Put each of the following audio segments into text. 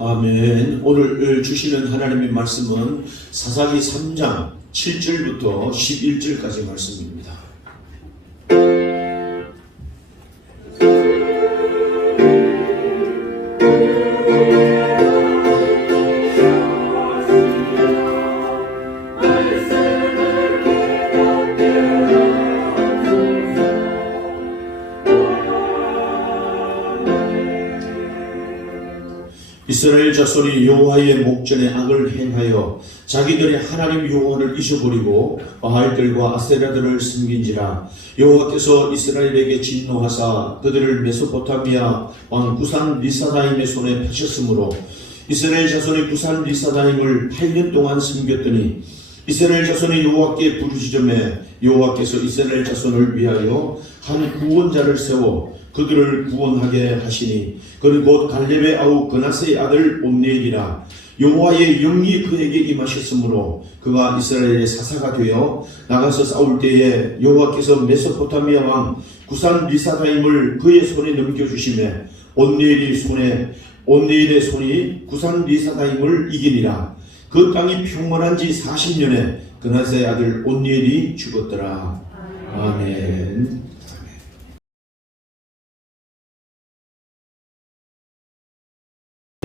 아멘. 오늘 주시는 하나님의 말씀은 사사기 3장 7절부터 11절까지 말씀입니다. 이스라엘 자손이 여호와의 목전에 악을 행하여 자기들의 하나님 여호와를 잊어버리고 바알들과 아세라들을 섬긴지라. 여호와께서 이스라엘에게 진노하사 그들을 메소포타미아 왕 구산 리사다임의 손에 파셨으므로 이스라엘 자손이 구산 리사다임을 8년 동안 섬겼더니 이스라엘 자손이 여호와께 부르짖음에 여호와께서 이스라엘 자손을 위하여 한 구원자를 세워 그들을 구원하게 하시니 그는 곧 갈렙의 아우 그나스의 아들 온니엘이라. 여호와의 영이 그에게 임하셨으므로 그가 이스라엘의 사사가 되어 나가서 싸울 때에 여호와께서 메소포타미아 왕 구산 리사다임을 그의 손에 넘겨주시매 온니엘의 손이 구산 리사다임을 이기니라. 그 땅이 평온한 지 40년에 그나스의 아들 온니엘이 죽었더라. 아멘.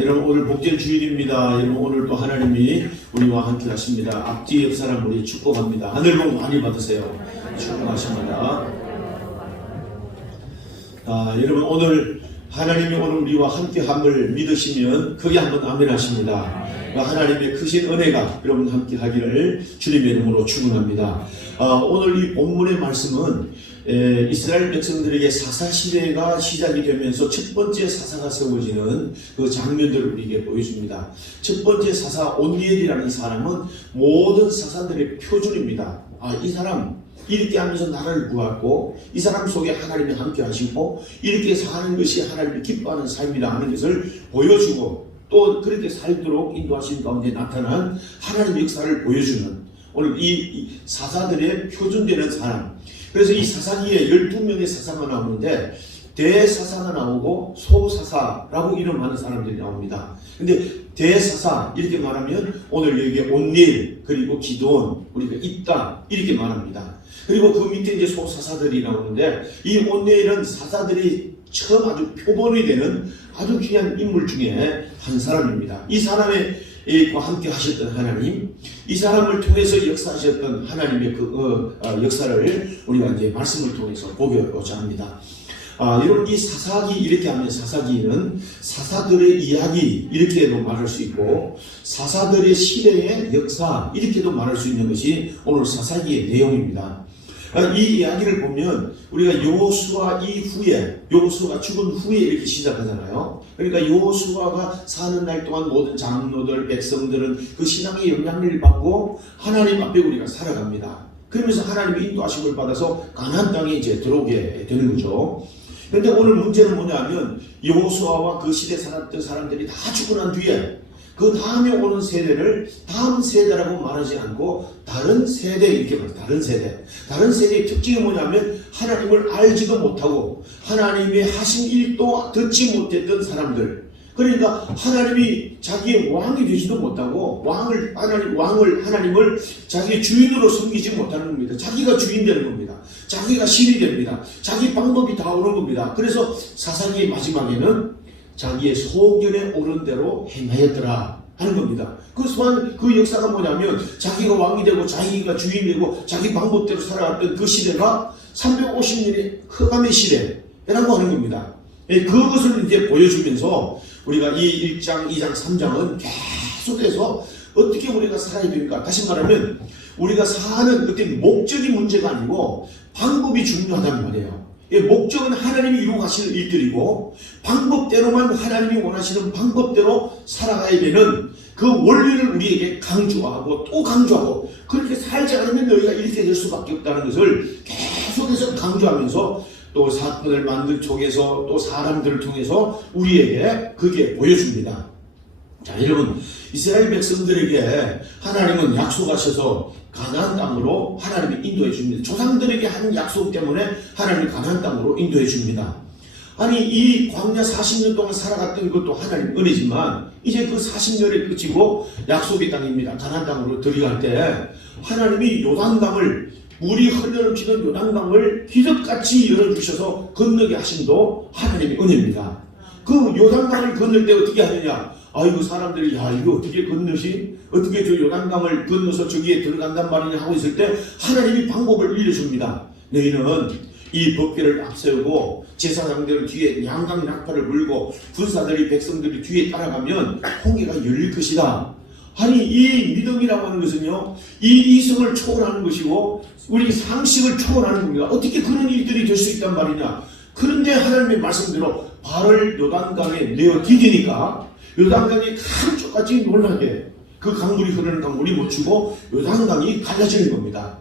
여러분, 오늘 복절 주일입니다. 여러분, 오늘 또 하나님이 우리와 함께 하십니다. 앞뒤 옆 사람 우리 축복합니다. 하늘 복 많이 받으세요. 축복하십니다. 여러분, 오늘 하나님이 오늘 우리와 함께 함을 믿으시면 크게 한번 아멘 하십니다. 하나님의 크신 은혜가 여러분 함께 하기를 주님의 이름으로 축원합니다. 오늘 이 본문의 말씀은 이스라엘 백성들에게 사사시대가 시작이 되면서 첫 번째 사사가 세워지는 그 장면들을 우리에게 보여줍니다. 첫 번째 사사 온니엘이라는 이 사람은 모든 사사들의 표준입니다. 이 사람 이렇게 하면서 나라를 구하고 이 사람 속에 하나님이 함께 하시고 이렇게 사는 것이 하나님이 기뻐하는 삶이라 하는 것을 보여주고 또 그렇게 살도록 인도하신 가운데 나타난 하나님의 역사를 보여주는 오늘 이 사사들의 표준되는 사람. 그래서 이 사사기에 12명의 사사가 나오는데 대사사가 나오고 소사사라고 이름하는 사람들이 나옵니다. 근데 대사사 이렇게 말하면 오늘 여기에 온니엘 그리고 기드온 우리가 있다 이렇게 말합니다. 그리고 그 밑에 이제 소사사들이 나오는데 이 온니엘은 사사들이 처음 아주 표본이 되는 아주 귀한 인물 중에 한 사람입니다. 이 사람의 함께 하셨던 하나님, 이 사람을 통해서 역사하셨던 하나님의 그 역사를 우리가 이제 말씀을 통해서 보고자 합니다. 여러분, 이 사사기 이렇게 하면 사사기는 사사들의 이야기 이렇게도 말할 수 있고 사사들의 시대의 역사 이렇게도 말할 수 있는 것이 오늘 사사기의 내용입니다. 이 이야기를 보면 우리가 여호수아 이후에 여호수아가 죽은 후에 이렇게 시작하잖아요. 그러니까 여호수아가 사는 날 동안 모든 장로들 백성들은 그 신앙의 영향력을 받고 하나님 앞에 우리가 살아갑니다. 그러면서 하나님의 인도하심을 받아서 가나안 땅에 이제 들어오게 되는 거죠. 그런데 오늘 문제는 뭐냐면 여호수아와 그 시대에 살았던 사람들이 다 죽고 난 뒤에 그 다음에 오는 세대를 다음 세대라고 말하지 않고 다른 세대 이렇게 말해요. 다른 세대의 특징이 뭐냐면 하나님을 알지도 못하고 하나님의 하신 일도 듣지 못했던 사람들. 그러니까 하나님이 자기의 왕이 되지도 못하고 하나님을 자기의 주인으로 섬기지 못하는 겁니다. 자기가 주인 되는 겁니다. 자기가 신이 됩니다. 자기 방법이 다 오는 겁니다. 그래서 사사기의 마지막에는 자기의 소견에 오른 대로 행하였더라 하는 겁니다. 그 역사가 뭐냐면 자기가 왕이 되고 자기가 주인이 되고 자기 방법대로 살아갔던 그 시대가 350년의 흑암의 시대라고 하는 겁니다. 그것을 이제 보여주면서 우리가 이 1장, 2장, 3장은 계속해서 어떻게 우리가 살아야 됩니까? 다시 말하면 우리가 사는 어떤 목적이 문제가 아니고 방법이 중요하다는 말이에요. 목적은 하나님이 이루어 가시는 일들이고 방법대로만 하나님이 원하시는 방법대로 살아가야 되는 그 원리를 우리에게 강조하고 또 강조하고 그렇게 살지 않으면 너희가 이렇게 될 수밖에 없다는 것을 계속해서 강조하면서 또 사건을 만들 속에서 또 사람들을 통해서 우리에게 그게 보여줍니다. 자, 여러분, 이스라엘 백성들에게 하나님은 약속하셔서 가나안 땅으로 하나님이 인도해 줍니다. 조상들에게 한 약속 때문에 하나님이 가나안 땅으로 인도해 줍니다. 아니 이 광야 40년 동안 살아갔던 것도 하나님 은혜지만 이제 그 40년이 끝이고 약속의 땅입니다. 가나안 땅으로 들어갈 때 하나님이 요단강을 물이 흘러넘치는 요단강을 기적같이 열어주셔서 건너게 하심도 하나님의 은혜입니다. 그 요단강을 건널 때 어떻게 하느냐? 아이고 사람들이 야 이거 어떻게 건너시? 어떻게 저 요단강을 건너서 저기에 들어간단 말이냐 하고 있을 때 하나님이 방법을 알려줍니다. 너희는 이 법궤를 앞세우고 제사장들 뒤에 양강 낙파를 물고 군사들이 백성들이 뒤에 따라가면 홍해가 열릴 것이다. 아니 이 믿음이라고 하는 것은요 이 이성을 초월하는 것이고 우리 상식을 초월하는 겁니다. 어떻게 그런 일들이 될 수 있단 말이냐. 그런데 하나님의 말씀대로 발을 요단강에 내어 디디니까 요단강이 감쪽같이 놀라게 그 강물이 흐르는 강물이 멈추고 요단강이 갈라지는 겁니다.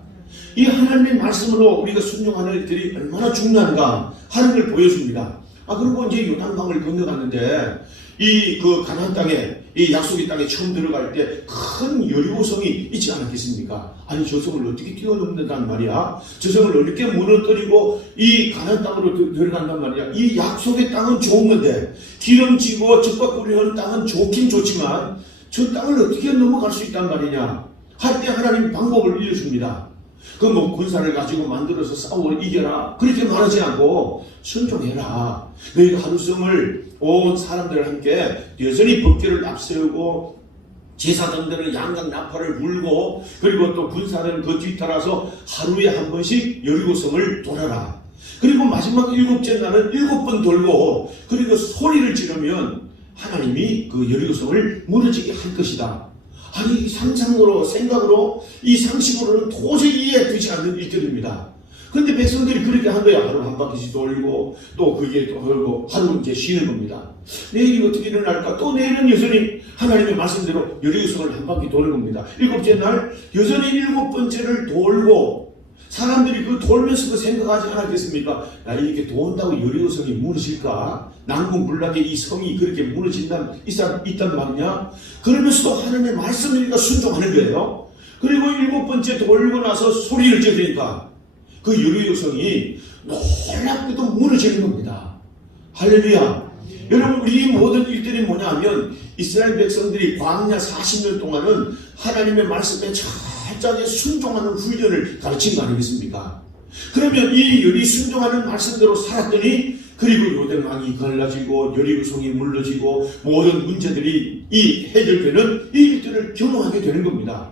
이 하나님의 말씀으로 우리가 순종하는 일들이 얼마나 중요한가 하는 걸 보여줍니다. 그리고 이제 요단강을 건너갔는데 이 그 가나안 땅에 이 약속의 땅에 처음 들어갈 때 큰 여리고성이 있지 않았겠습니까? 아니 저 성을 어떻게 뛰어넘는단 말이야? 저 성을 어떻게 무너뜨리고 이 가나안 땅으로 들어간단 말이야? 이 약속의 땅은 좋은 건데 기름지고 적박구리는 땅은 좋긴 좋지만 저 땅을 어떻게 넘어갈 수 있단 말이냐? 할 때 하나님 방법을 알려줍니다. 그 뭐 군사를 가지고 만들어서 싸워 이겨라 그렇게 말하지 않고 순종해라. 너희가 하루성을 온 사람들 함께 여전히 법궤를 앞세우고 제사장들은 양강 나팔을 물고 그리고 또 군사들은 그 뒤따라서 하루에 한 번씩 여리고성을 돌아라. 그리고 마지막 7째 날은 7번 돌고 그리고 소리를 지르면 하나님이 그 여리고성을 무너지게 할 것이다. 아니 상상으로 생각으로 이 상식으로는 도저히 이해되지 않는 일들입니다. 그런데 백성들이 그렇게 한 거야. 하루 한 바퀴씩 돌리고 또 그게 또 돌고 하루 이제 쉬는 겁니다. 내일이 어떻게 일어날까? 또 내일은 여전히 하나님의 말씀대로 여리고성을 한 바퀴 도는 겁니다. 7째 날 여전히 7번째를 돌고 사람들이 그 돌면서 생각하지 않았겠습니까? 야 이렇게 돈다고 여리고성이 무너질까? 난공불락의 이 성이 그렇게 있단 말이냐? 그러면서도 하나님의 말씀이니까 순종하는 거예요. 그리고 7번째 돌고 나서 소리를 지르니까 그 여리고성이 놀랍게도 무너지는 겁니다. 할렐루야. 여러분 우리 모든 일들이 뭐냐 하면 이스라엘 백성들이 광야 40년 동안은 하나님의 말씀에 철저하게 순종하는 훈련을 가르친 거 아니겠습니까? 그러면 이 순종하는 말씀대로 살았더니 그리고 요단강이 갈라지고 여리고성이 물러지고 모든 문제들이 이 해결되는 이 일들을 경험하게 되는 겁니다.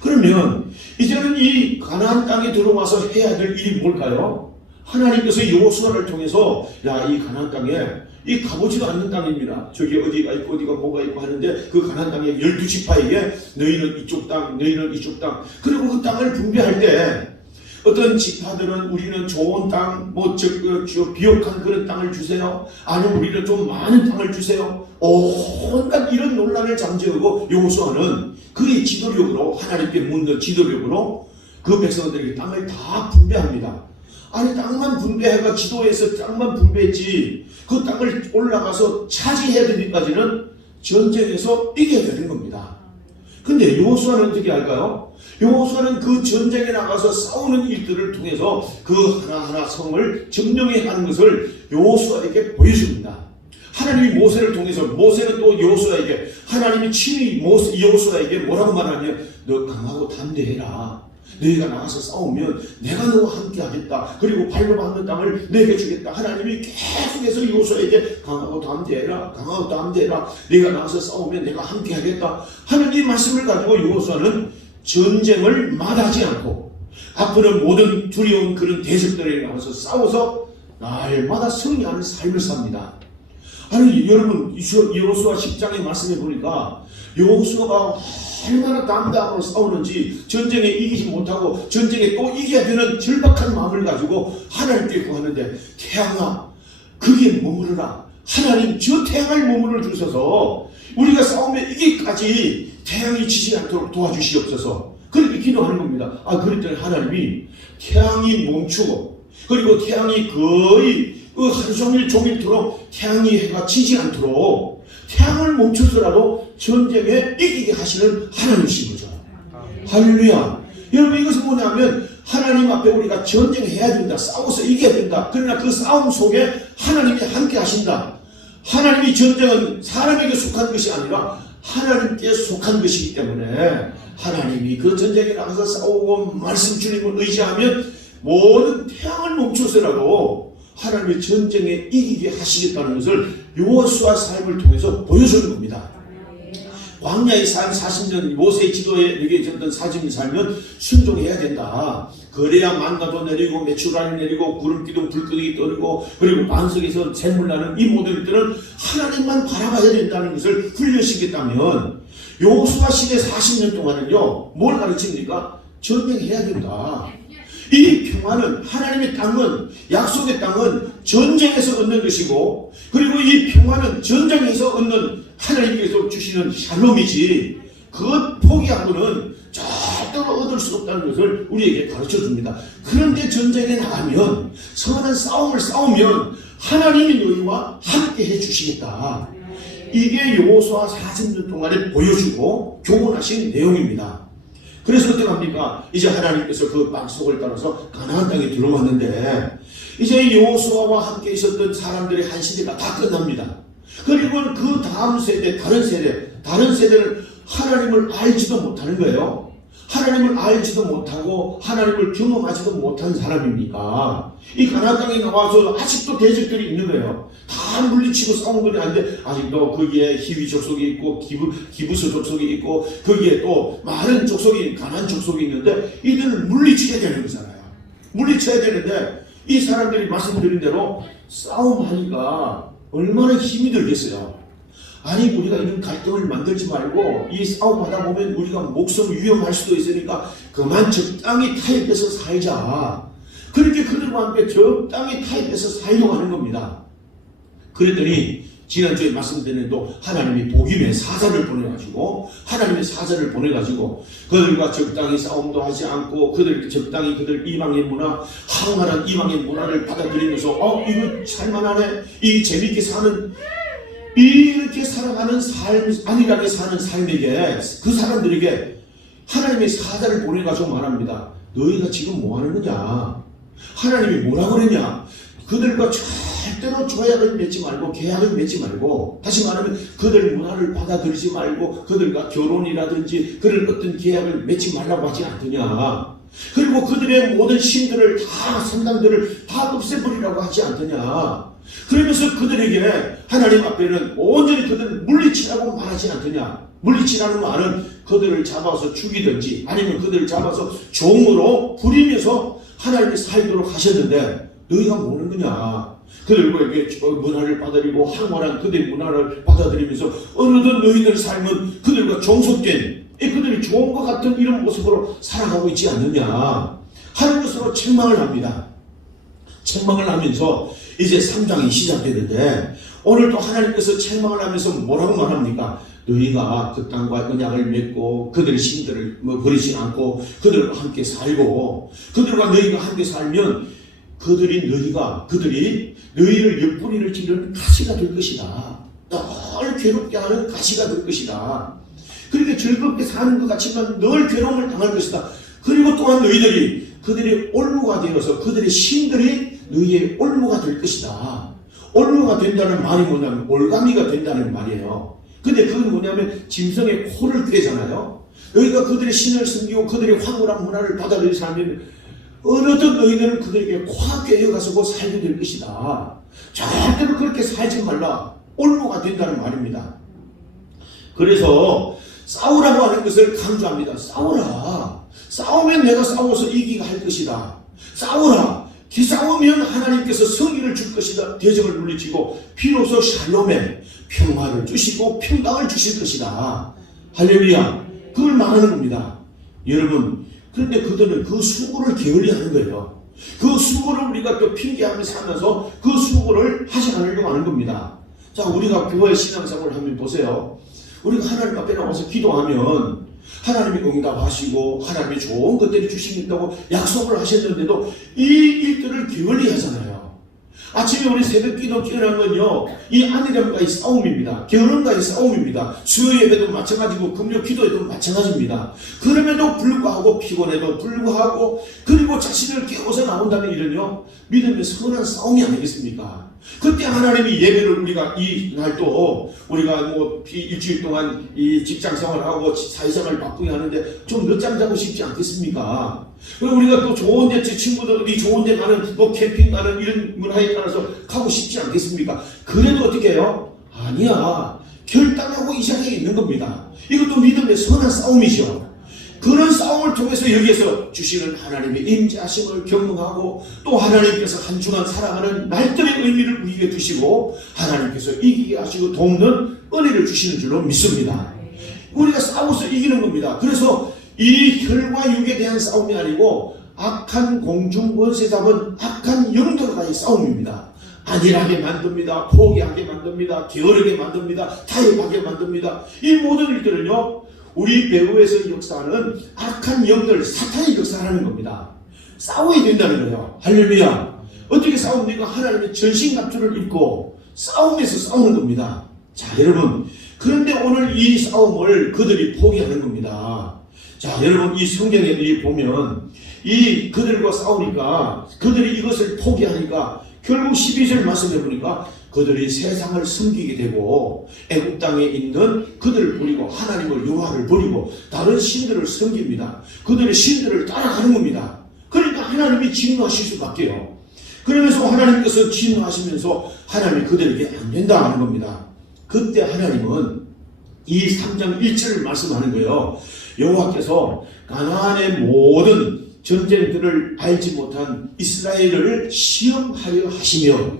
그러면 이제는 이 가나안 땅에 들어와서 해야 될 일이 뭘까요? 하나님께서 여호수아를 통해서 야 이 가나안 땅에 이 가보지도 않는 땅입니다. 저기 어디가 있고 어디가 뭐가 있고 하는데 그 가나안 땅의 12지파에게 너희는 이쪽 땅 너희는 이쪽 땅 그리고 그 땅을 분배할 때 어떤 지파들은 우리는 좋은 땅 비옥한 그런 땅을 주세요. 아니면 우리는 좀 많은 땅을 주세요. 온갖 이런 논란을 잠재우고 여호수아는 그의 지도력으로 하나님께 묻는 지도력으로 그 백성들에게 땅을 다 분배합니다. 아니 땅만 분배해가 지도에서 땅만 분배했지 그 땅을 올라가서 차지해야 되기까지는 전쟁에서 이겨야 되는 겁니다. 근데 여호수아는 어떻게 할까요? 여호수아는 그 전쟁에 나가서 싸우는 일들을 통해서 그 하나하나 성을 점령해 가는 것을 여호수아에게 보여줍니다. 하나님이 모세를 통해서 모세는 또 여호수아에게 하나님이 친히 여호수아에게 뭐라고 말하냐면 너 강하고 담대해라. 너희가 나가서 싸우면 내가 너와 함께 하겠다. 그리고 발로받는 땅을 내게 주겠다. 하나님이 계속해서 여호수아에게 강하고 담대해라. 강하고 담대해라. 네가 나가서 싸우면 내가 함께 하겠다. 하는 이 말씀을 가지고 여호수아는 전쟁을 마다하지 않고 앞으로 모든 두려운 그런 대적들에 나가서 싸워서 날마다 승리하는 삶을 삽니다. 아니 여러분 여호수아 10장의 말씀해 보니까 여호수아가 얼마나 담대함으로 싸우는지 전쟁에 이기지 못하고 전쟁에 또 이겨야 되는 절박한 마음을 가지고 하나님께 구하는데 태양아 거기에 머무르라. 하나님 저 태양을 머무르 주셔서 우리가 싸우면 이기까지 태양이 지지 않도록 도와주시옵소서. 그렇게 기도하는 겁니다. 그랬더니 하나님이 태양이 멈추고 그리고 태양이 거의 하루 종일 종일토록 태양이 해가 지지 않도록 태양을 멈춰서라도 전쟁에 이기게 하시는 하나님이신 거죠. 할렐루야. 여러분 이것은 뭐냐면 하나님 앞에 우리가 전쟁해야 된다. 싸워서 이겨야 된다. 그러나 그 싸움 속에 하나님이 함께 하신다. 하나님이 전쟁은 사람에게 속한 것이 아니라 하나님께 속한 것이기 때문에 하나님이 그 전쟁에 나가서 싸우고 말씀 주님을 의지하면 모든 태양을 멈춰서라도 하나님의 전쟁에 이기게 하시겠다는 것을 여호수아 삶을 통해서 보여주는 겁니다. 광야의 삶 40년 모세의 지도에 이렇게 줬던 40년 살면 순종해야 된다. 그래야 만나도 내리고 메추라기 내리고 구름 기둥 불기둥이 떠리고 그리고 반석에서 샘물 나는 이 모든 것들은 하나님만 바라봐야 된다는 것을 훈련시켰다면 여호수아 시대 40년 동안은요 뭘 가르칩니까? 전쟁해야 된다. 이 평화는 하나님의 땅은 약속의 땅은 전쟁에서 얻는 것이고 그리고 이 평화는 전쟁에서 얻는 하나님께서 주시는 샬롬이지 그것 포기하고는 절대로 얻을 수 없다는 것을 우리에게 가르쳐 줍니다. 그런데 전쟁에 나가면 선한 싸움을 싸우면 하나님이 너희와 함께 해주시겠다. 이게 여호수아 40년 동안에 보여주고 교훈하신 내용입니다. 그래서 어떻게 합니까? 이제 하나님께서 그 약속을 따라서 가나안 땅에 들어왔는데 이제 여호수아와 함께 있었던 사람들의 한 시대가 다 끝납니다. 그리고 그 다음 세대, 다른 세대는 하나님을 알지도 못하는 거예요. 하나님을 알지도 못하고 하나님을 경험하지도 못한 사람입니까? 이 가나안 땅에 나와서 아직도 대적들이 있는 거예요. 다 물리치고 싸운 건 아닌데 아직도 거기에 히위 족속이 있고 기브스 족속이 있고 거기에 또 많은 족속이 가나안 족속이 있는데 이들을 물리쳐야 되는 거잖아요. 물리쳐야 되는데 이 사람들이 말씀드린 대로 싸움하니까 얼마나 힘이 들겠어요. 아니 우리가 이런 갈등을 만들지 말고 이 싸움하다 보면 우리가 목숨 위험할 수도 있으니까 그만 적당히 타협해서 살자. 그렇게 그들과 함께 적당히 타협해서 살려고 하는 겁니다. 그랬더니 지난주에 말씀드렸는데도 하나님이 복임의 사자를 보내가지고 그들과 적당히 싸움도 하지 않고 적당히 그들 이방의 문화 항하는 이방의 문화를 받아들이면서 이거 살만하네 이 재밌게 사는 이렇게 살아가는 삶 안일하게 사는 삶에게 그 사람들에게 하나님의 사자를 보내가지고 말합니다. 너희가 지금 뭐 하는 거냐? 하나님이 뭐라 그러냐? 그들과 절대로 조약을 맺지 말고 계약을 맺지 말고 다시 말하면 그들 문화를 받아들이지 말고 그들과 결혼이라든지 그런 어떤 계약을 맺지 말라고 하지 않더냐. 그리고 그들의 모든 신들을 다 선당들을 다 없애버리라고 하지 않더냐. 그러면서 그들에게 하나님 앞에는 온전히 그들을 물리치라고 말하지 않더냐. 물리치라는 말은 그들을 잡아서 죽이든지 아니면 그들을 잡아서 종으로 부리면서 하나님이 살도록 하셨는데 너희가 뭐는 거냐. 그들에게 문화를 받아들이고 항원한 그들의 문화를 받아들이면서 어느덧 너희들 삶은 그들과 종속된 그들이 좋은 것 같은 이런 모습으로 살아가고 있지 않느냐 하는 것으로 책망을 합니다. 책망을 하면서 이제 3장이 시작되는데 오늘 또 하나님께서 책망을 하면서 뭐라고 말합니까? 너희가 그 땅과 언약을 맺고 그들의 신들을 버리지 않고 그들과 함께 살고 그들과 너희가 함께 살면 그들이 너희를 옆구리를 찌르는 가시가 될 것이다. 늘 괴롭게 하는 가시가 될 것이다. 그렇게 즐겁게 사는 것 같지만 늘 괴로움을 당할 것이다. 그리고 또한 너희들이 그들의 올무가 되어서 그들의 신들이 너희의 올무가 될 것이다. 올무가 된다는 말이 뭐냐면 올가미가 된다는 말이에요. 근데 그건 뭐냐면 짐승의 코를 꿰잖아요. 너희가 그들의 신을 섬기고 그들의 황홀한 문화를 받아들이는 사람들은 어느덧 너희들은 그들에게 코가 꿰어가서 살게 될 것이다. 절대로 그렇게 살지 말라. 올무가 된다는 말입니다. 그래서 싸우라고 하는 것을 강조합니다. 싸우라. 싸우면 내가 싸워서 이기게 할 것이다. 싸우라. 싸우면 하나님께서 승리를 줄 것이다. 대적을 물리치고 비로소 샬롬의 평화를 주시고 평강을 주실 것이다. 할렐루야. 그걸 말하는 겁니다. 여러분, 그런데 그들은 그 수고를 게을리하는 거예요. 그 수고를 우리가 또 핑계하면서 살면서 그 수고를 하지 않으려고 하는 겁니다. 자, 우리가 교회 신앙생활을 하면 보세요. 우리가 하나님 앞에 나와서 기도하면 하나님이 응답하시고 하나님이 좋은 것들이 주시겠다고 약속을 하셨는데도 이 일들을 게을리 하잖아요. 아침에 우리 새벽기도 깨어난 건요, 이 아내랑과의 싸움입니다. 게으름과의 싸움입니다. 수요 예배도 마찬가지고 금요 기도에도 마찬가지입니다. 그럼에도 불구하고 피곤해도 불구하고 그리고 자신을 깨워서 나온다는 일은요, 믿음의 선한 싸움이 아니겠습니까? 그때 하나님이 예배를 우리가 이 날도 우리가 뭐 일주일 동안 이 직장 생활하고 사회생활 바쁘게 하는데 좀 늦잠 자고 싶지 않겠습니까? 그리고 우리가 또 좋은 데 제 친구들이 좋은 데 가는 뭐 캠핑 가는 이런 문화에 따라서 가고 싶지 않겠습니까? 그래도 어떻게 해요? 아니야. 결단하고 이 자리에 있는 겁니다. 이것도 믿음의 선한 싸움이죠. 그런 싸움을 통해서 여기에서 주시는 하나님의 임재하심을 경험하고 또 하나님께서 한 주간 살아가는 날들의 의미를 우리에게 주시고 하나님께서 이기게 하시고 돕는 은혜를 주시는 줄로 믿습니다. 우리가 싸워서 이기는 겁니다. 그래서 이 혈과 육에 대한 싸움이 아니고 악한 공중 권세 잡은 악한 영들과의 싸움입니다. 안일하게 만듭니다. 포기하게 만듭니다. 게으르게 만듭니다. 타협하게 만듭니다. 이 모든 일들은요, 우리 배후에서 역사하는 악한 영들, 사탄이 역사하는 겁니다. 싸워야 된다는 거예요. 할렐루야. 어떻게 싸웁니까? 하나님의 전신갑주를 입고 싸움에서 싸우는 겁니다. 자, 여러분, 그런데 오늘 이 싸움을 그들이 포기하는 겁니다. 자, 여러분, 이 성경에 보면 이 그들과 싸우니까 그들이 이것을 포기하니까 결국 12절 말씀해 보니까 그들이 세상을 섬기게 되고 애국 땅에 있는 그들을 버리고 하나님을 여호와를 버리고 다른 신들을 섬깁니다. 그들의 신들을 따라가는 겁니다. 그러니까 하나님이 진노하실 수밖에요. 그러면서 하나님께서 진노하시면서 하나님이 그들에게 안 된다 하는 겁니다. 그때 하나님은 이 3장 1절을 말씀하는 거예요. 여호와께서 가나안의 모든 전쟁들을 알지 못한 이스라엘을 시험하려 하시며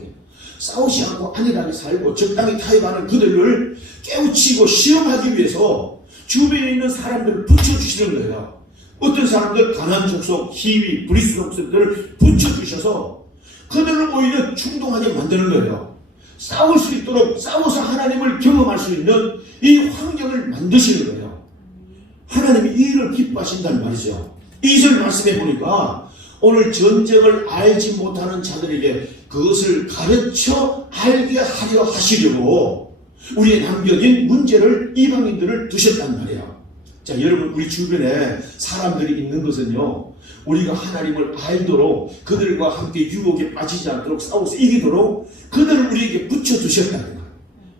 싸우지 않고 안일하게 살고 적당히 타협하는 그들을 깨우치고 시험하기 위해서 주변에 있는 사람들을 붙여주시는 거예요. 어떤 사람들 가나안 족속, 히위, 브리스 족속들을 붙여주셔서 그들을 오히려 충동하게 만드는 거예요. 싸울 수 있도록 싸워서 하나님을 경험할 수 있는 이 환경을 만드시는 거예요. 하나님이 이 일을 기뻐하신다는 말이죠. 2절 말씀해 보니까 오늘 전쟁을 알지 못하는 자들에게 그것을 가르쳐 알게 하려 하시려고 우리의 남겨진 문제를 이방인들을 두셨단 말이에요. 자, 여러분, 우리 주변에 사람들이 있는 것은요, 우리가 하나님을 알도록 그들과 함께 유혹에 빠지지 않도록 싸워서 이기도록 그들을 우리에게 붙여두셨다는 거예요.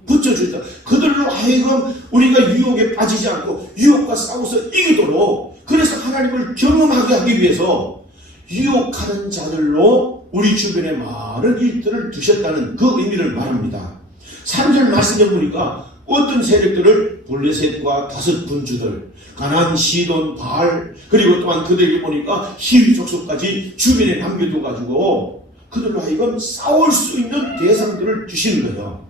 붙여주셨다. 그들로 하여금 우리가 유혹에 빠지지 않고 유혹과 싸워서 이기도록, 그래서 하나님을 경험하게 하기 위해서 유혹하는 자들로 우리 주변에 많은 일들을 두셨다는 그 의미를 말합니다. 3절 말씀해 보니까 어떤 세력들을 블레셋과 다섯 분주들, 가나안, 시돈, 바알, 그리고 또한 그들에게 보니까 히위 족속까지 주변에 남겨둬가지고 그들로 하여금 싸울 수 있는 대상들을 주시는 거예요.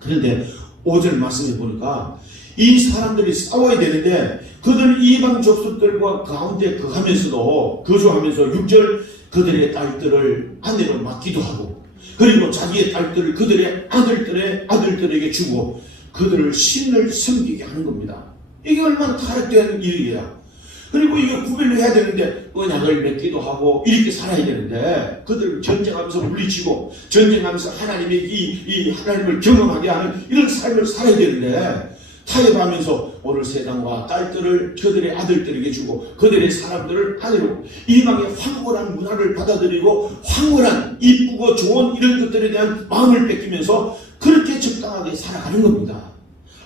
그런데 5절 말씀해 보니까 이 사람들이 싸워야 되는데 그들 이방 족속들과 가운데 거주하면서 6절 그들의 딸들을 아내로 맡기도 하고 그리고 자기의 딸들을 그들의 아들들에게 주고 그들을 신을 섬기게 하는 겁니다. 이게 얼마나 타락된 일이에요. 그리고 이거 구별을 해야 되는데 언약을 맺기도 하고 이렇게 살아야 되는데 그들을 전쟁하면서 물리치고 전쟁하면서 하나님의 이 하나님을 경험하게 하는 이런 삶을 살아야 되는데 타협하면서 오늘 세 땅과 딸들을 그들의 아들들에게 주고 그들의 사람들을 아내로 이방의 황홀한 문화를 받아들이고 황홀한 이쁘고 좋은 이런 것들에 대한 마음을 뺏기면서 그렇게 적당하게 살아가는 겁니다.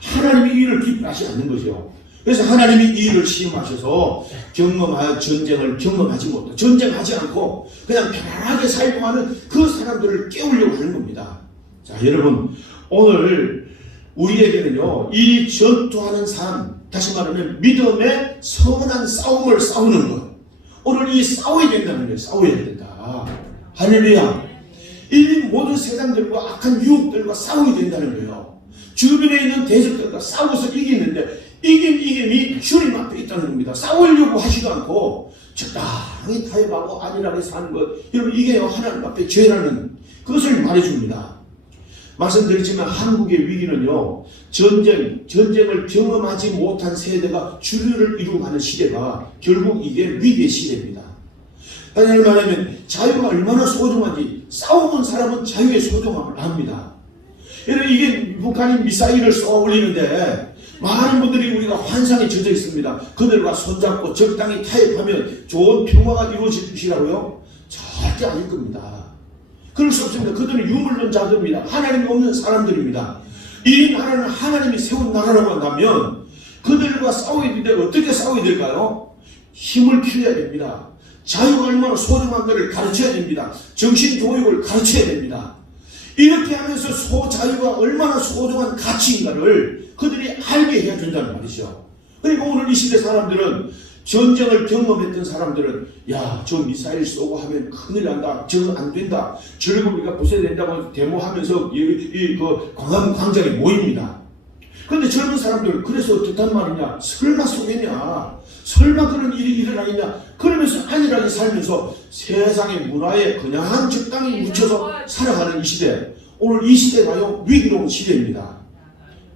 하나님이 이 일을 기뻐하지 않는 거죠. 그래서 하나님이 이 일을 시험하셔서 전쟁을 경험하지 못하고 전쟁하지 않고 그냥 편안하게 살고 하는 그 사람들을 깨우려고 하는 겁니다. 자, 여러분, 오늘 우리에게는요, 이 전투하는 삶, 다시 말하면 믿음의 선한 싸움을 싸우는 것, 오늘 이 싸워야 된다는 거예요. 싸워야 된다. 할렐루야. 이 모든 세상들과 악한 유혹들과 싸워야 된다는 거예요. 주변에 있는 대적들과 싸워서 이기는데 이김이 주님 앞에 있다는 겁니다. 싸우려고 하지도 않고 적당히 타협하고 안일하게 사는 것, 여러분, 이게 하나님 앞에 죄라는 그것을 말해줍니다. 말씀드렸지만 한국의 위기는요, 전쟁을 경험하지 못한 세대가 주류를 이루어가는 시대가 결국 이게 위기의 시대입니다. 하나님 말하면 자유가 얼마나 소중한지 싸워본 사람은 자유의 소중함을 압니다. 여러분 이게 북한이 미사일을 쏘아 올리는데 많은 분들이 우리가 환상에 젖어 있습니다. 그들과 손잡고 적당히 타협하면 좋은 평화가 이루어질 것이라고요? 절대 아닐 겁니다. 그럴 수 없습니다. 그들은 유물론자들입니다. 하나님이 없는 사람들입니다. 이 나라는 하나님이 세운 나라라고 한다면 그들과 싸워야 되는데 어떻게 싸워야 될까요? 힘을 키워야 됩니다. 자유가 얼마나 소중한 것을 가르쳐야 됩니다. 정신교육을 가르쳐야 됩니다. 이렇게 하면서 자유가 얼마나 소중한 가치인가를 그들이 알게 해야 된다는 말이죠. 그리고 오늘 이 시대 사람들은 전쟁을 경험했던 사람들은 야, 저 미사일 쏘고 하면 큰일 난다. 저거 안 된다. 저걸 우리가 부숴야 된다고 데모하면서 그 광장에 모입니다. 그런데 젊은 사람들은 그래서 어떻단 말이냐. 설마 쏘겠냐. 설마 그런 일이 일어나겠냐. 그러면서 안일하게 살면서 세상의 문화에 그냥 적당히 묻혀서 살아가는 이 시대. 오늘 이 시대가요 위기로운 시대입니다.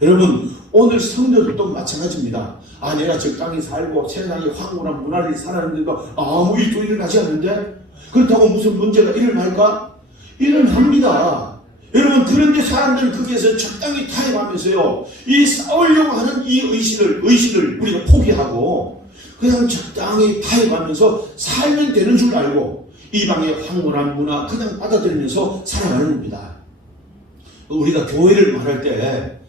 여러분 오늘 성도들도 마찬가지입니다. 아 내가 적당히 살고 세상에 황홀한 문화를 살았는데도 아무 일도 일어나지 않는데 그렇다고 무슨 문제가 일어날까? 일어납니다. 여러분 그런데 사람들은 거기에서 적당히 타협하면서요 이 싸우려고 하는 이 의식을 우리가 포기하고 그냥 적당히 타협하면서 살면 되는 줄 알고 이방의 황홀한 문화 그냥 받아들이면서 살아가는 겁니다. 우리가 교회를 말할 때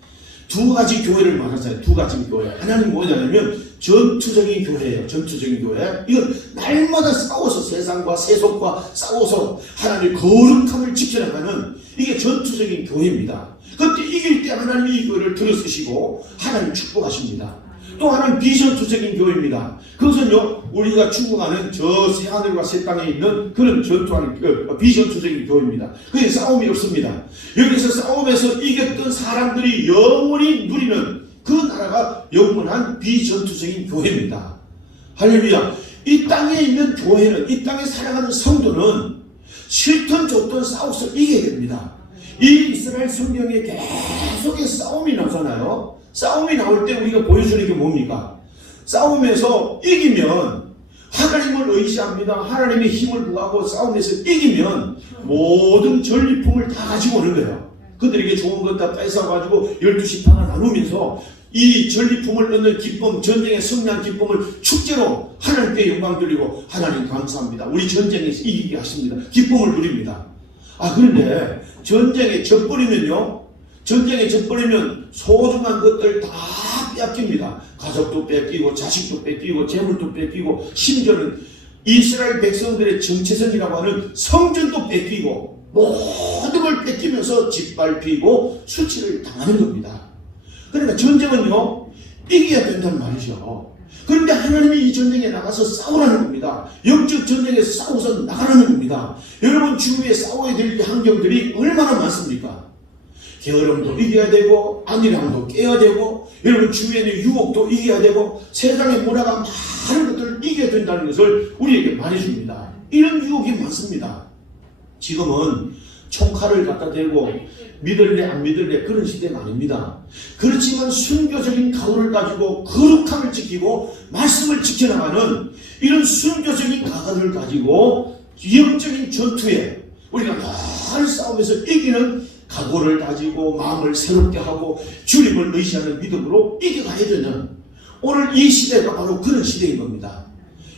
두 가지 교회를 말하잖아요. 두 가지 교회. 하나는 뭐냐면 전투적인 교회예요. 전투적인 교회. 이건 날마다 싸워서 세상과 세속과 싸워서 하나님의 거룩함을 지켜나가는 이게 전투적인 교회입니다. 그때 이길 때 하나님이 이거를 들어쓰시고 하나님 축복하십니다. 또 하나는 비전투적인 교회입니다. 그것은요 우리가 추구하는 저 새하늘과 새 땅에 있는 그런 전투하는 비전투적인 교회입니다. 그게 싸움이 없습니다. 여기서 싸움에서 이겼던 사람들이 영원히 누리는 그 나라가 영원한 비전투적인 교회입니다. 할렐루야. 이 땅에 있는 교회는 이 땅에 살아가는 성도는 싫든 좋든 싸워서 이겨야 됩니다. 이 이스라엘 성경에 계속의 싸움이 나잖아요. 싸움이 나올 때 우리가 보여주는 게 뭡니까? 싸움에서 이기면 하나님을 의지합니다. 하나님의 힘을 구하고 싸움에서 이기면 모든 전리품을 다 가지고 오는 거예요. 그들에게 좋은 것 다 뺏어가지고 12지파가 나누면서 이 전리품을 얻는 기쁨, 전쟁의 승리한 기쁨을 축제로 하나님께 영광 드리고 하나님 감사합니다. 우리 전쟁에서 이기게 하십니다. 기쁨을 누립니다. 그런데 전쟁에 져버리면요. 전쟁에 져버리면 소중한 것들 다 뺏깁니다. 가족도 뺏기고 자식도 뺏기고 재물도 뺏기고 심지어는 이스라엘 백성들의 정체성이라고 하는 성전도 뺏기고 모든 걸 뺏기면서 짓밟히고 수치를 당하는 겁니다. 그러니까 전쟁은요 이겨야 된다는 말이죠. 그런데 하나님이 이 전쟁에 나가서 싸우라는 겁니다. 영적 전쟁에서 싸워서 나가라는 겁니다. 여러분 주위에 싸워야 될 환경들이 얼마나 많습니까? 게으름도 이겨야 되고 안일함도 깨야 되고 여러분 주위에는 유혹도 이겨야 되고 세상의 문화가 많은 것들을 이겨야 된다는 것을 우리에게 말해줍니다. 이런 유혹이 많습니다. 지금은 총칼을 갖다 대고 믿을래 안 믿을래 그런 시대는 아닙니다. 그렇지만 순교적인 각오를 가지고 거룩함을 지키고 말씀을 지켜나가는 이런 순교적인 각오를 가지고 영적인 전투에 우리가 많은 싸움에서 이기는 각오를 가지고 마음을 새롭게 하고 주님을 의지하는 믿음으로 이겨가야 되는 오늘 이 시대가 바로 그런 시대인 겁니다.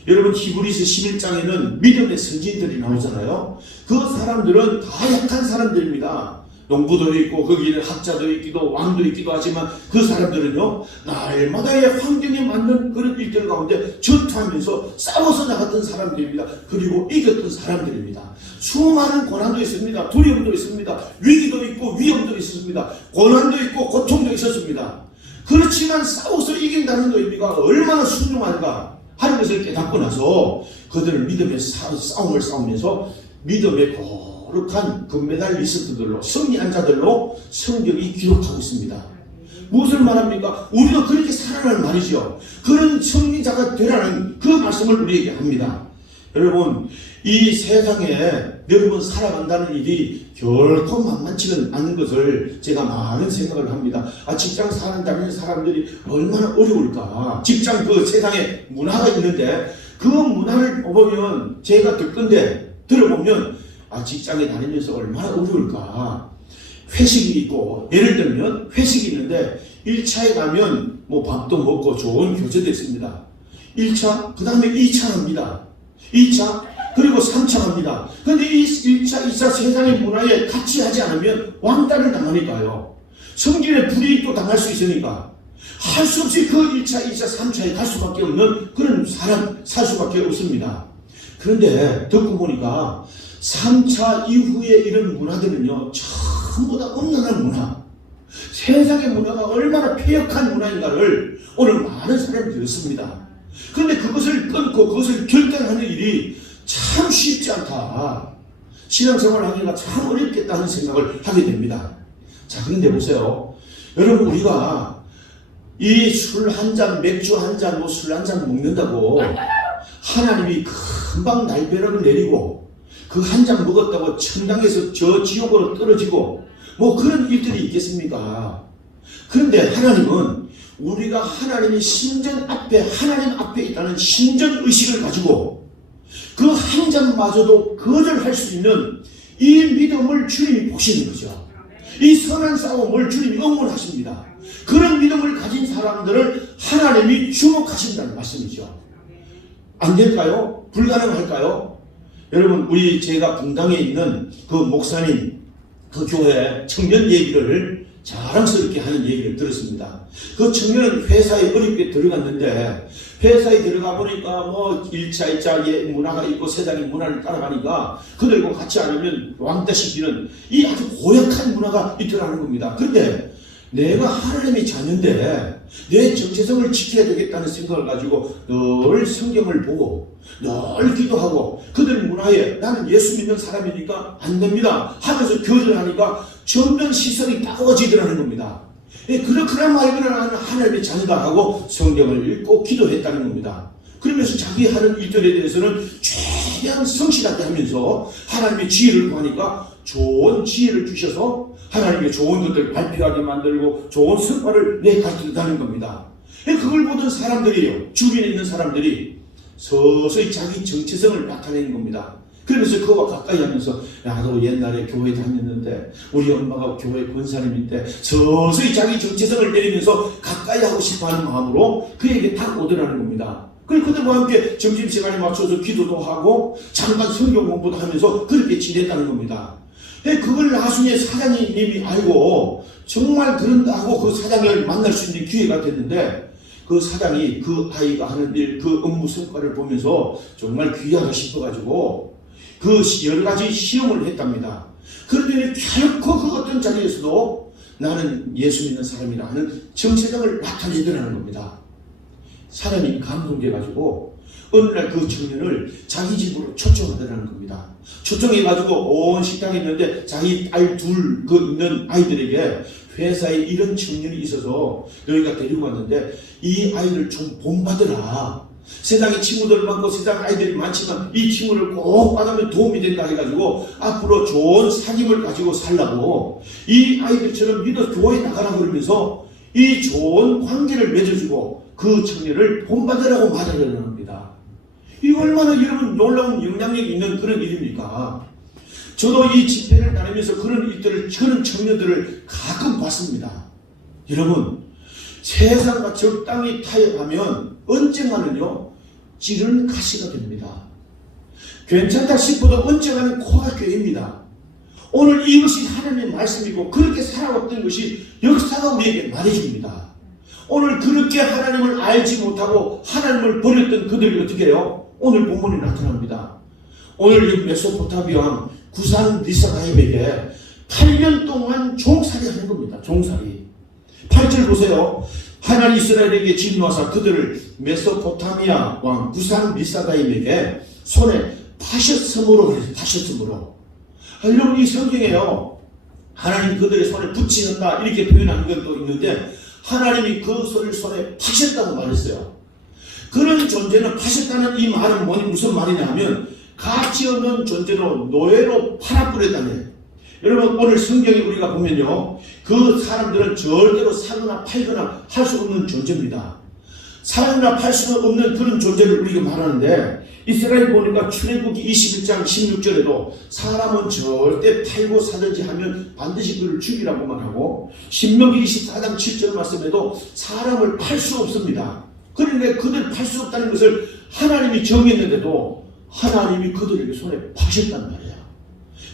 여러분 히브리서 11장에는 믿음의 선지들이 나오잖아요. 그 사람들은 다 약한 사람들입니다. 농부도 있고 거기에는 학자도 있기도 왕도 있기도 하지만 그 사람들은요 날마다의 환경에 맞는 그런 일들 가운데 전투하면서 싸워서 나갔던 사람들입니다. 그리고 이겼던 사람들입니다. 수많은 고난도 있습니다. 두려움도 있습니다. 위기도 있고 위험도 있었습니다. 고난도 있고 고통도 있었습니다. 그렇지만 싸워서 이긴다는 의미가 얼마나 순종한가 하는 것을 깨닫고 나서 그들은 믿음의 싸움을 싸우면서 믿음의 거룩한 금메달리스트들로 승리한 자들로 성경이 기록하고 있습니다. 무엇을 말합니까? 우리가 그렇게 살아라는 말이죠. 그런 승리자가 되라는 그 말씀을 우리에게 합니다. 여러분, 이 세상에 여러분 살아간다는 일이 결코 만만치는 않은 것을 제가 많은 생각을 합니다. 직장 다니는 사람들이 얼마나 어려울까. 직장 그 세상에 문화가 있는데 그 문화를 보면 제가 들어보면 직장에 다니면서 얼마나 어려울까. 회식이 있고, 예를 들면 회식이 있는데 1차에 가면 뭐 밥도 먹고 좋은 교제도 있습니다. 1차, 그 다음에 2차 합니다. 2차, 그리고 3차 합니다. 그런데 이 1차, 2차 세상의 문화에 같이 하지 않으면 왕따를 당하니까요. 성질의 불이익도 당할 수 있으니까 할 수 없이 그 1차, 2차, 3차에 갈 수밖에 없는 그런 사람 살 수밖에 없습니다. 그런데 듣고 보니까 3차 이후에 이런 문화들은요, 전부 다 음란한 문화, 세상의 문화가 얼마나 폐역한 문화인가를 오늘 많은 사람들이 듣습니다. 그런데 그것을 끊고 그것을 결단하는 일이 참 쉽지 않다. 신앙생활을 하기가 참 어렵겠다는 생각을 하게 됩니다. 자, 그런데 보세요. 여러분, 우리가 이 술 한 잔, 맥주 한 잔, 뭐 술 한 잔 먹는다고 하나님이 금방 날벼락을 내리고 그 한 잔 먹었다고 천당에서 저 지옥으로 떨어지고 뭐 그런 일들이 있겠습니까? 그런데 하나님은 우리가 하나님의 신전 앞에, 하나님 앞에 있다는 신전 의식을 가지고 그 한 잔마저도 거절할 수 있는 이 믿음을 주님이 보시는 거죠. 이 선한 싸움을 주님이 응원하십니다. 그런 믿음을 가진 사람들을 하나님이 주목하신다는 말씀이죠. 안 될까요? 불가능할까요? 여러분, 제가 분당에 있는 그 목사님, 그 교회 청년 얘기를 자랑스럽게 하는 얘기를 들었습니다. 그 청년은 회사에 어렵게 들어갔는데 회사에 들어가 보니까 뭐 1차, 2차 문화가 있고 세상의 문화를 따라가니까 그들과 같이 않으면 왕따시키는 이 아주 고약한 문화가 있더라는 겁니다. 그런데 내가 하나님의 자녀인데 내 정체성을 지켜야 되겠다는 생각을 가지고 늘 성경을 보고 늘 기도하고 그들 문화에 나는 예수 믿는 사람이니까 안 됩니다 하면서 교제하니까 점점 시선이 따가워지더라는 겁니다. 그러나 말거나 나는 하나님의 자녀다 하고 성경을 읽고 기도했다는 겁니다. 그러면서 자기 하는 일들에 대해서는 최대한 성실하게 하면서 하나님의 지혜를 구하니까 좋은 지혜를 주셔서 하나님의 좋은 것들을 발표하게 만들고 좋은 성과를 내가져가는 겁니다. 그걸 보던 사람들이요, 주변에 있는 사람들이 서서히 자기 정체성을 나타내는 겁니다. 그러면서 그와 가까이 하면서 나도 옛날에 교회 다녔는데 우리 엄마가 교회 권사님인데 서서히 자기 정체성을 내리면서 가까이 하고 싶어하는 마음으로 그에게 딱 오더라는 겁니다. 그리고 그들과 함께 점심시간에 맞춰서 기도도 하고 잠깐 성경 공부도 하면서 그렇게 지냈다는 겁니다. 그걸 나중에 사장님이 알고 정말 그런다 하고 그 사장을 만날 수 있는 기회가 됐는데 그 사장이 그 아이가 하는 일, 그 업무 성과를 보면서 정말 귀하다 싶어가지고 그 여러 가지 시험을 했답니다. 그러더니 결코 그 어떤 자리에서도 나는 예수 믿는 사람이라 하는 정체성을 나타내더라는 겁니다. 사장님이 감동돼가지고 어느 날 그 청년을 자기 집으로 초청하더라는 겁니다. 초청해가지고 온 식당에 있는데 자기 딸 둘 있는 아이들에게 회사에 이런 청년이 있어서 너희가 데리고 왔는데 이 아이를 좀 본받으라. 세상에 친구들 많고 세상 아이들이 많지만 이 친구를 꼭 받으면 도움이 된다 해가지고 앞으로 좋은 사귐을 가지고 살라고 이 아이들처럼 믿어 교회에 나가라 그러면서 이 좋은 관계를 맺어주고 그 청년을 본받으라고 말하려는 겁니다. 이 얼마나 여러분 놀라운 영향력이 있는 그런 일입니까? 저도 이 집회를 다니면서 그런 일들을, 그런 청년들을 가끔 봤습니다. 여러분, 세상과 적당히 타협하면 언젠가는요, 찌른 가시가 됩니다. 괜찮다 싶어도 언젠가는 코가 꿰입니다. 오늘 이것이 하나님의 말씀이고 그렇게 살아왔던 것이 역사가 우리에게 말해줍니다. 오늘 그렇게 하나님을 알지 못하고 하나님을 버렸던 그들이 어떻게 해요? 오늘 본문에 나타납니다. 오늘 이 메소포타미아 왕 구산 리사가임에게 8년 동안 종살이 하는 겁니다. 종살이. 8절 보세요. 하나님 이스라엘에게 진노하사 그들을 메소포타미아 왕 구산 리사가임에게 손에 파셨으므로 그래서 파셨으므로. 여러분 이 성경에요. 하나님 그들의 손에 붙이셨다 이렇게 표현하는 것도 있는데 하나님이 그 손을 손에 파셨다고 말했어요. 그런 존재는 파셨다는 이 말은 무슨 말이냐 하면 가치 없는 존재로 노예로 팔아버렸다네. 여러분 오늘 성경에 우리가 보면요, 그 사람들은 절대로 사거나 팔거나 할 수 없는 존재입니다. 사거나 팔 수는 없는 그런 존재를 우리가 말하는데, 이스라엘 보니까 출애굽기 21장 16절에도 사람은 절대 팔고 사든지 하면 반드시 그를 죽이라고만 하고, 신명기 24장 7절 말씀에도 사람을 팔 수 없습니다. 그런데 그들 팔 수 없다는 것을 하나님이 정했는데도 하나님이 그들에게 손에 파셨단 말이야.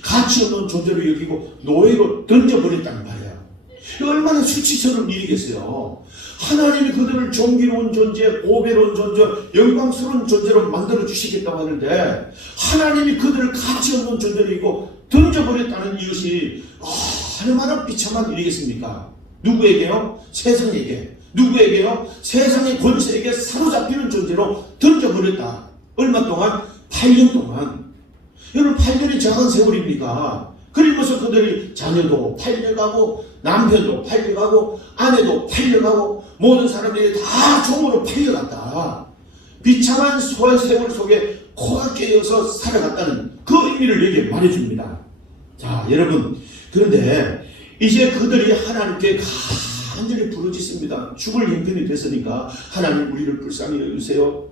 가치 없는 존재로 여기고 노예로 던져버렸단 말이야. 얼마나 수치스러운 일이겠어요. 하나님이 그들을 존귀로운 존재, 보배로운 존재, 영광스러운 존재로 만들어 주시겠다고 하는데 하나님이 그들을 가치 없는 존재로 이고 던져버렸다는 이것이 얼마나 비참한 일이겠습니까? 누구에게요? 세상에게. 누구에게요? 세상의 권세에게 사로잡히는 존재로 던져버렸다. 얼마 동안? 8년 동안. 여러분 8년이 작은 세월입니까? 그러면서 그들이 자녀도 팔려가고 남편도 팔려가고 아내도 팔려가고 모든 사람들이 다 종으로 팔려갔다. 비참한 세월 속에 코가 깨어서 살아갔다는 그 의미를 여기에 말해줍니다. 자 여러분, 그런데 이제 그들이 하나님께 간절히 부르짖습니다. 죽을 형편이 됐으니까 하나님 우리를 불쌍히 여기세요.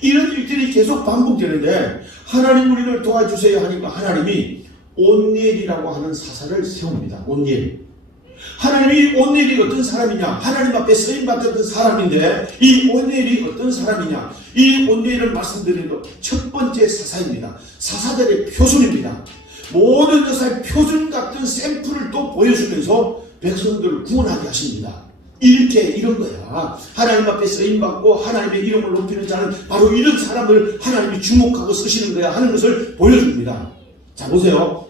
이런 일들이 계속 반복되는데 하나님 우리를 도와주세요 하니까 하나님이 온니엘이라고 하는 사사를 세웁니다. 온니엘. 하나님이 온니엘이 어떤 사람이냐? 하나님 앞에 쓰임받았던 사람인데 이 온니엘이 어떤 사람이냐? 이 온니엘을 말씀드리는 첫 번째 사사입니다. 사사들의 표준입니다. 모든 것의 표준 같은 샘플을 또 보여주면서 백성들을 구원하게 하십니다. 이런 거야. 하나님 앞에 쓰임받고 하나님의 이름을 높이는 자는 바로 이런 사람을 하나님이 주목하고 쓰시는 거야 하는 것을 보여줍니다. 자 보세요.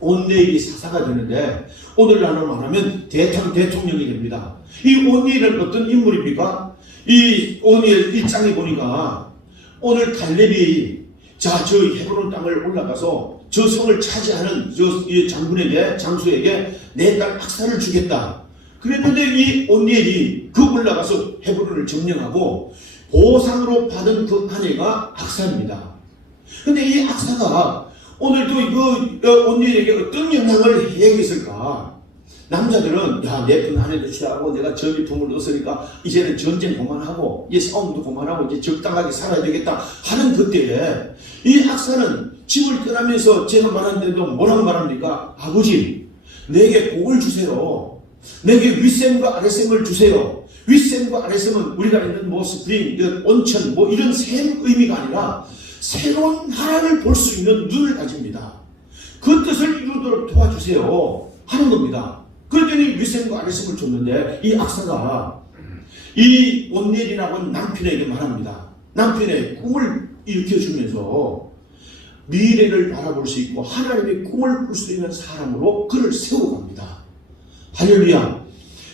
온니엘이 사사가 되는데 오늘날로 말하면 대통령이 됩니다. 이 온니엘은 어떤 인물입니까? 이 온니엘 1장에 보니까 오늘 갈렙이 저 헤브론 땅을 올라가서 저 성을 차지하는 장수에게 내 딸 악사를 주겠다. 그랬는데 이 온니엘이 그 올라가서 헤브론을 점령하고 보상으로 받은 그 아내가 악사입니다. 근데 이 악사가 오늘도 그 온니엘에게 어떤 영향을 해야겠을까? 남자들은 내 아내도 취하고 내가 저기 품을 얻었으니까 이제는 전쟁 그만하고 이제 싸움도 그만하고 이제 적당하게 살아야 되겠다 하는 그때에 이 악사는 집을 떠나면서 제가 말하는데도 뭐라고 말합니까? 아버지 내게 복을 주세요. 내게 윗셈과 아랫셈을 주세요. 윗셈과 아랫셈은 우리가 있는 스프링, 온천 이런 셈 의미가 아니라 새로운 하나님을 볼 수 있는 눈을 가집니다. 그 뜻을 이루도록 도와주세요 하는 겁니다. 그랬더니 윗셈과 아랫셈을 줬는데 이 악사가 이 온니엘이라고 하는 남편에게 말합니다. 남편의 꿈을 일으켜주면서 미래를 바라볼 수 있고 하나님의 꿈을 꿀 수 있는 사람으로 그를 세워갑니다. 할렐루야.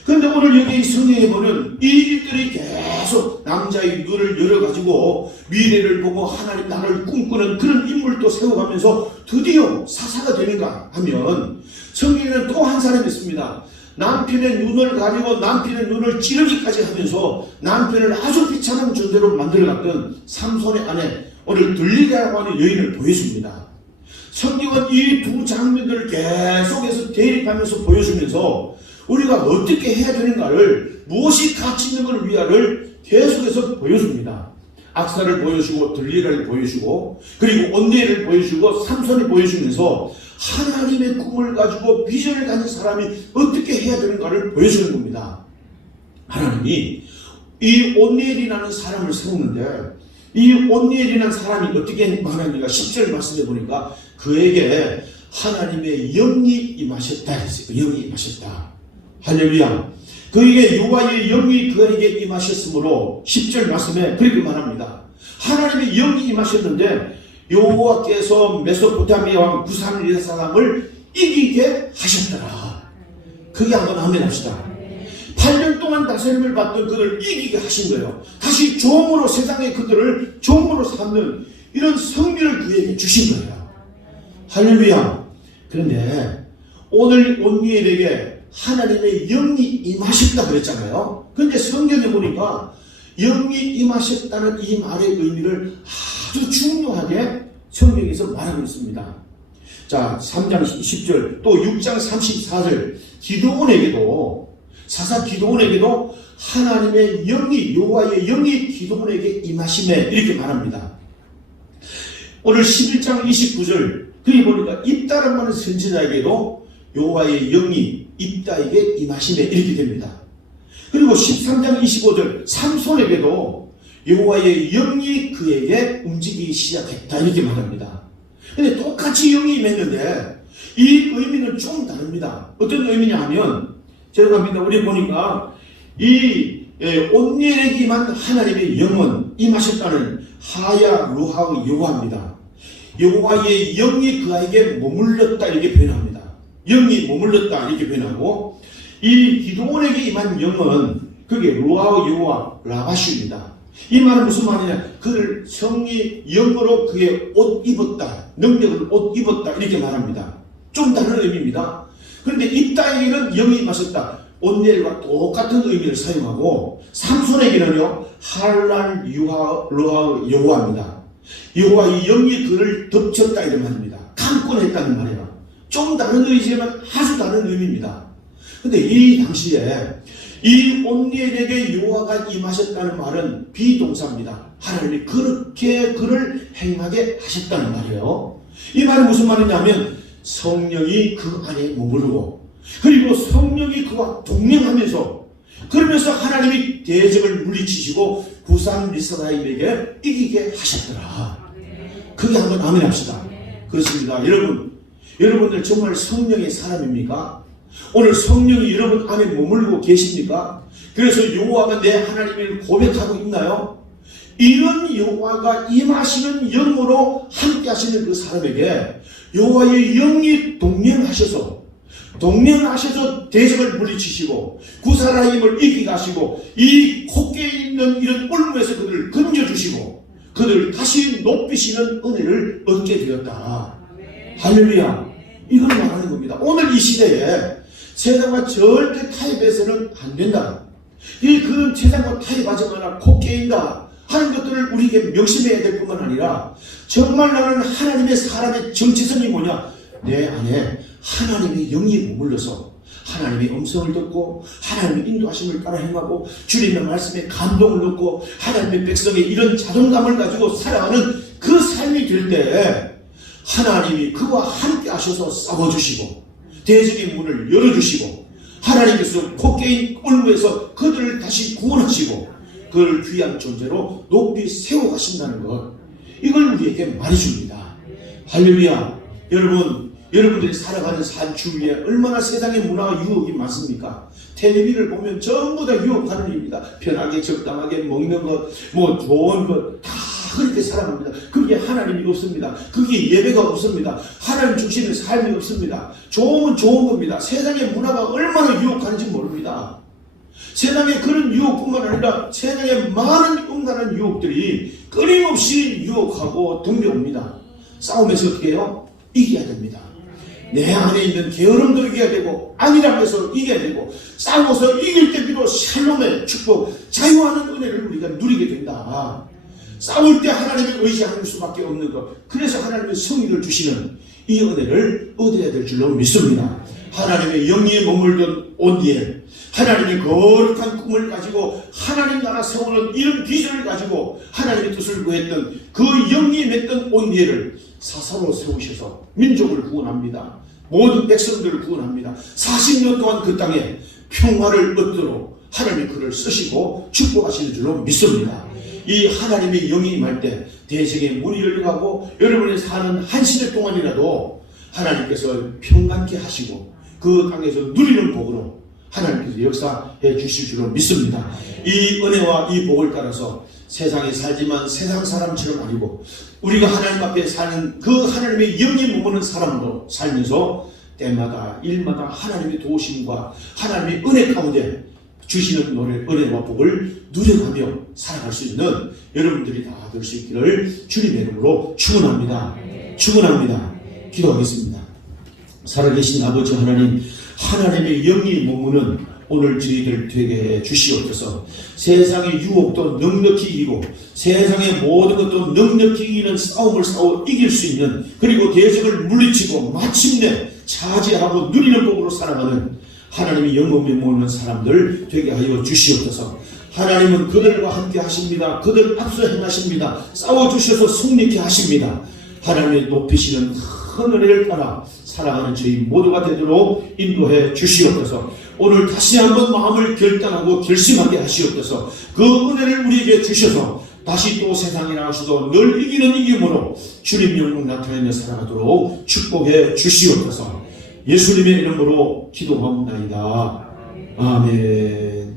그런데 오늘 여기 성경에 보면 이 일들이 계속 남자의 눈을 열어가지고 미래를 보고 하나님 나를 꿈꾸는 그런 인물도 세워가면서 드디어 사사가 되는가 하면 성경에는 또 한 사람이 있습니다. 남편의 눈을 가리고 남편의 눈을 찌르기까지 하면서 남편을 아주 비참한 존재로 만들어갔던 삼손의 아내 오늘 들리가라고 하는 여인을 보여줍니다. 성경은 이 두 장면들을 계속해서 대립하면서 보여주면서 우리가 어떻게 해야 되는가를 무엇이 가치 있는 걸 위하를 계속해서 보여줍니다. 악사를 보여주고 들리가를 보여주고 그리고 온니엘을 보여주고 삼손을 보여주면서 하나님의 꿈을 가지고 비전을 가진 사람이 어떻게 해야 되는가를 보여주는 겁니다. 하나님이 이 온니엘이라는 사람을 세우는데 이 온니엘이라는 사람이 어떻게 말합니까? 10절 말씀해 보니까 그에게 하나님의 영이 임하셨다 했어요. 영이 임하셨다. 할렐루야. 그에게 여호와의 영이 그에게 임하셨으므로 10절 말씀에 그렇게 말합니다. 하나님의 영이 임하셨는데 여호와께서 메소포타미아 왕 구산리의 사람을 이기게 하셨더라. 그게 한번 아멘 합시다. 8년 동안 다스림을 받던 그들을 이기게 하신 거예요. 다시 종으로 세상에 그들을 종으로 삼는 이런 성기를 그에게 주신 거예요. 할렐루야. 그런데 오늘 온니엘에게 하나님의 영이 임하셨다 그랬잖아요. 그런데 성경에 보니까 영이 임하셨다는 이 말의 의미를 아주 중요하게 성경에서 말하고 있습니다. 자, 3장 10절 또 6장 34절 기드온에게도 사사 기드온에게도 하나님의 영이 여호와의 영이 기드온에게 임하심에 이렇게 말합니다. 오늘 11장 29절 거기 보니까 입다라고 하는 선지자에게도 여호와의 영이 입다에게 임하심에 이렇게 됩니다. 그리고 13장 25절 삼손에게도 여호와의 영이 그에게 움직이기 시작했다 이렇게 말합니다. 근데 똑같이 영이 임했는데 이 의미는 좀 다릅니다. 어떤 의미냐 하면 제가 갑니다. 우리 보니까 이 온니엘에게 임한 하나님의 영은 임하셨다는 하야 루하의 여호와입니다. 여호와의 영이 그에게 머물렀다 이렇게 표현합니다. 영이 머물렀다 이렇게 표현하고 이 기드온에게 임한 영은 그게 루하의 여호와 라바슈입니다. 이 말은 무슨 말이냐? 그를 성이 영으로 그의 옷 입었다, 능력을 옷 입었다 이렇게 말합니다. 좀 다른 의미입니다. 그런데 입다에게는 영이 임하셨다. 온니엘과 똑같은 의미를 사용하고 삼손에게는요 할랄 유하 루하 여호와입니다. 여호와의 영이 그를 덮쳤다 이런 말입니다. 강권했다는 말이에요. 좀 다른 의미지만 아주 다른 의미입니다. 근데 이 당시에 이 온니엘에게 여호와가 임하셨다는 말은 비동사입니다. 하나님이 그렇게 그를 행하게 하셨다는 말이에요. 이 말은 무슨 말이냐면 성령이 그 안에 머무르고 그리고 성령이 그와 동행하면서 그러면서 하나님이 대적을 물리치시고 구산 미스라임에게 이기게 하셨더라. 그게 한번 아멘 합시다. 그렇습니다. 여러분들 정말 성령의 사람입니까? 오늘 성령이 여러분 안에 머물고 계십니까? 그래서 여호와가 내 하나님을 고백하고 있나요? 이런 여호와가 임하시는 영으로 함께 하시는 그 사람에게 여호와의 영이 동행하셔서 대적을 물리치시고 구사라임을 이기게 하시고 이 콧게 있는 이런 올무에서 그들을 건져주시고 그들을 다시 높이시는 은혜를 얻게 되었다. 할렐루야. 이걸 말하는 겁니다. 오늘 이 시대에 세상과 절대 타협해서는 안 된다. 그런 세상과 타협하지 마라, 콧게인다 하는 것들을 우리에게 명심해야 될 뿐만 아니라 정말 나는 하나님의 사람의 정체성이 뭐냐? 내 안에 하나님의 영이 머물러서 하나님의 음성을 듣고 하나님의 인도하심을 따라 행하고 주님의 말씀에 감동을 얻고 하나님의 백성의 이런 자존감을 가지고 살아가는 그 삶이 될 때 하나님이 그와 함께 하셔서 싸워주시고 대적의 문을 열어주시고 하나님께서 콧게인 올무에서 그들을 다시 구원하시고 그를 귀한 존재로 높이 세워가신다는 것, 이걸 우리에게 말해줍니다. 할렐루야. 여러분들이 살아가는 삶 주위에 얼마나 세상의 문화와 유혹이 많습니까? 텔레비를 보면 전부 다 유혹하는 일입니다. 편하게 적당하게 먹는 것, 좋은 것 다 그렇게 살아갑니다. 그게 하나님이 없습니다. 그게 예배가 없습니다. 하나님 중심의 삶이 없습니다. 좋으면 좋은 겁니다. 세상의 문화가 얼마나 유혹하는지 모릅니다. 세상에 그런 유혹뿐만 아니라 세상에 많은 음란한 유혹들이 끊임없이 유혹하고 덤벼옵니다. 싸움에서 어떻게 해요? 이겨야 됩니다. 내 안에 있는 게으름도 이겨야 되고 안일함에서 이겨야 되고 싸워서 이길 때 비로 샬롬의 축복, 자유하는 은혜를 우리가 누리게 된다. 싸울 때 하나님을 의지하는 수밖에 없는 것, 그래서 하나님의 승리를 주시는 이 은혜를 얻어야 될 줄로 믿습니다. 하나님의 영이 머물던 온니엘, 하나님의 거룩한 꿈을 가지고 하나님 나라 세우는 이런 비전을 가지고 하나님의 뜻을 구했던 그 영이 맺던 온니엘을 사사로 세우셔서 민족을 구원합니다. 모든 백성들을 구원합니다. 40년 동안 그 땅에 평화를 얻도록 하나님이 그를 쓰시고 축복하시는 줄로 믿습니다. 이 하나님의 영이 임할 때 대적의 문이 열려가고 여러분이 사는 한 시대 동안이라도 하나님께서 평안케 하시고 그 땅에서 누리는 복으로 하나님께서 역사해 주실 줄로 믿습니다. 이 은혜와 이 복을 따라서 세상에 살지만 세상 사람처럼 아니고 우리가 하나님 앞에 사는 그 하나님의 영이 머무는 사람으로 살면서 때마다 일마다 하나님의 도우심과 하나님의 은혜 가운데 주시는 은혜와 복을 누려가며 살아갈 수 있는 여러분들이 다 될 수 있기를 주님의 이름으로 축원합니다. 축원합니다. 기도하겠습니다. 살아계신 아버지 하나님, 하나님의 영이 머무는 오늘 저희들 되게 해 주시옵소서. 세상의 유혹도 넉넉히 이기고 세상의 모든 것도 넉넉히 이기는 싸움을 싸워 이길 수 있는, 그리고 대적을 물리치고 마침내 차지하고 누리는 법으로 살아가는 하나님이 영광에 모이는 사람들 되게 하여 주시옵소서. 하나님은 그들과 함께 하십니다. 그들 앞서 행하십니다. 싸워주셔서 승리케 하십니다. 하나님의 높이시는 큰 은혜를 따라 살아가는 저희 모두가 되도록 인도해 주시옵소서. 오늘 다시 한번 마음을 결단하고 결심하게 하시옵소서. 그 은혜를 우리에게 주셔서 다시 또 세상에 나가서도 늘 이기는 이김으로 주님 영광 나타내며 살아가도록 축복해 주시옵소서. 예수님의 이름으로 기도하옵나이다. 아멘.